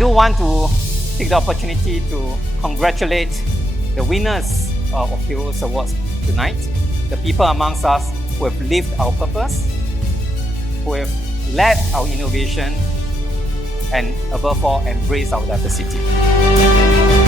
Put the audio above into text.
do want to take the opportunity to congratulate the winners of Heroes Awards tonight, the people amongst us who have lived our purpose, who have led our innovation, and above all, embraced our diversity.